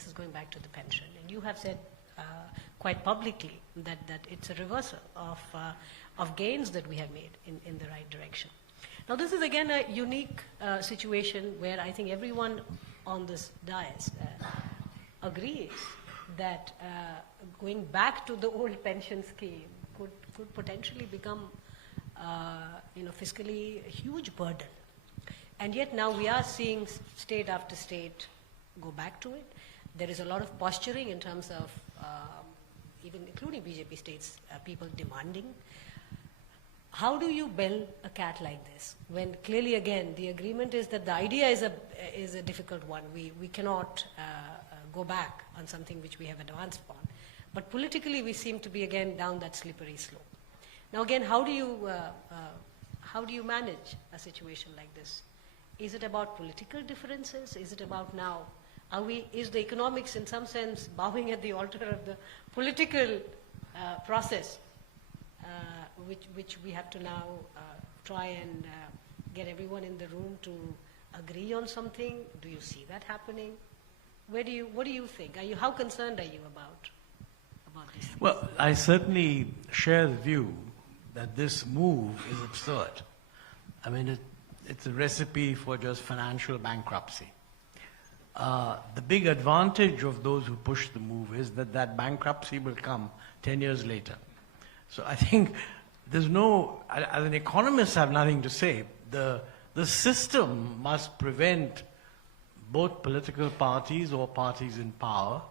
this is going back to the pension. And you have said quite publicly that it's a reversal of gains that we have made in the right direction. Now, this is again a unique situation where I think everyone on this dais agrees that going back to the old pension scheme could potentially become, fiscally a huge burden. And yet now we are seeing state after state go back to it. There is a lot of posturing in terms of, even including BJP states, people demanding. How do you bell a cat like this when clearly, again, the agreement is that the idea is a difficult one. We cannot go back on something which we have advanced upon. But politically, we seem to be again down that slippery slope. Now, again, how do you manage a situation like this? Is it about political differences? Is it about now? Is the economics in some sense bowing at the altar of the political process, which we have to now try and get everyone in the room to agree on something? Do you see that happening? What do you think? How concerned are you about these things? Well, I certainly share the view that this move is absurd. I mean, it's a recipe for just financial bankruptcy. The big advantage of those who push the move is that bankruptcy will come 10 years later. So I think there's as an economist, I have nothing to say. The system must prevent both political parties or parties in power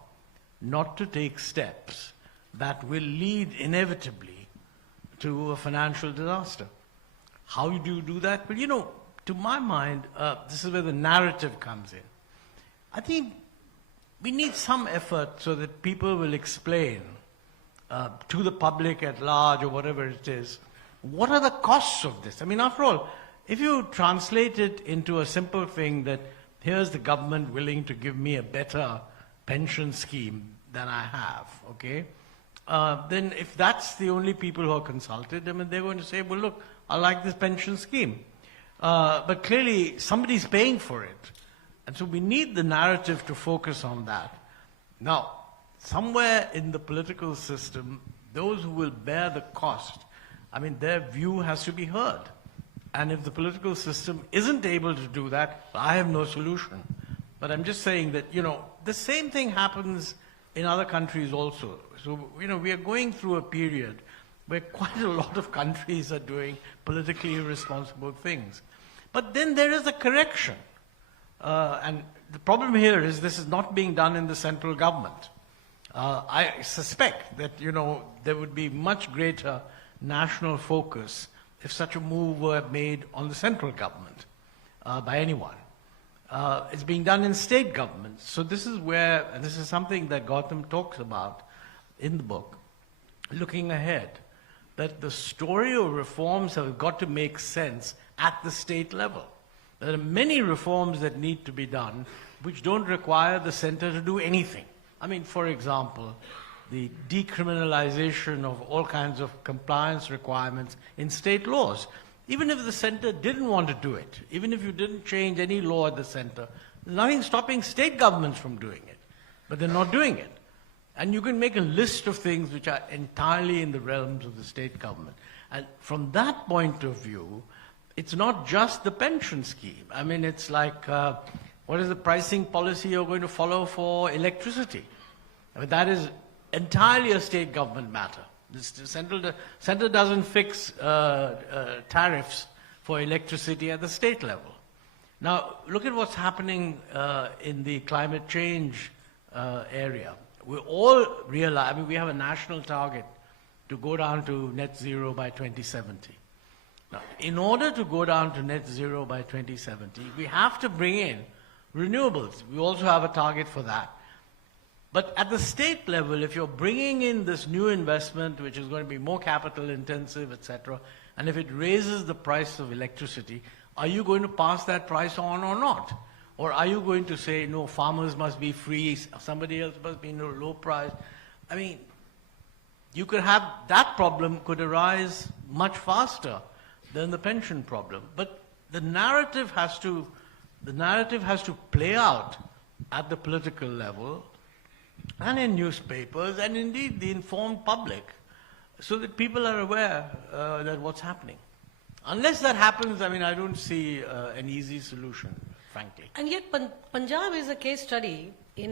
not to take steps that will lead inevitably to a financial disaster. How do you do that? Well, to my mind, this is where the narrative comes in. I think we need some effort so that people will explain to the public at large or whatever it is, what are the costs of this? I mean, after all, if you translate it into a simple thing that here's the government willing to give me a better pension scheme than I have, okay? Then if that's the only people who are consulted, I mean, they're going to say, well, look, I like this pension scheme. But clearly, somebody's paying for it. And so we need the narrative to focus on that. Now, somewhere in the political system, those who will bear the cost, I mean, their view has to be heard. And if the political system isn't able to do that, I have no solution. But I'm just saying that, the same thing happens in other countries also. So, we are going through a period where quite a lot of countries are doing politically irresponsible things. But then there is a correction. And the problem here is this is not being done in the central government. I suspect that, there would be much greater national focus if such a move were made on the central government by anyone. It's being done in state governments. So this is where, and this is something that Gautam talks about in the book, looking ahead, that the story of reforms have got to make sense at the state level. There are many reforms that need to be done which don't require the center to do anything. I mean, for example, the decriminalization of all kinds of compliance requirements in state laws. Even if the center didn't want to do it, even if you didn't change any law at the center, there's nothing stopping state governments from doing it. But they're not doing it. And you can make a list of things which are entirely in the realms of the state government. And from that point of view, it's not just the pension scheme. I mean, it's like, what is the pricing policy you're going to follow for electricity? I mean, that is entirely a state government matter. The center doesn't fix tariffs for electricity at the state level. Now, look at what's happening in the climate change area. We all realize, I mean, we have a national target to go down to net zero by 2070. Now, in order to go down to net zero by 2070, we have to bring in renewables. We also have a target for that. But at the state level, if you're bringing in this new investment, which is going to be more capital intensive, etc., and if it raises the price of electricity, are you going to pass that price on or not? Or are you going to say, no, farmers must be free, somebody else must be low price? I mean, you could have, that problem could arise much faster than the pension problem. But the narrative has to play out at the political level, and in newspapers, and indeed the informed public, so that people are aware that what's happening. Unless that happens, I mean, I don't see an easy solution, frankly. And yet Punjab is a case study in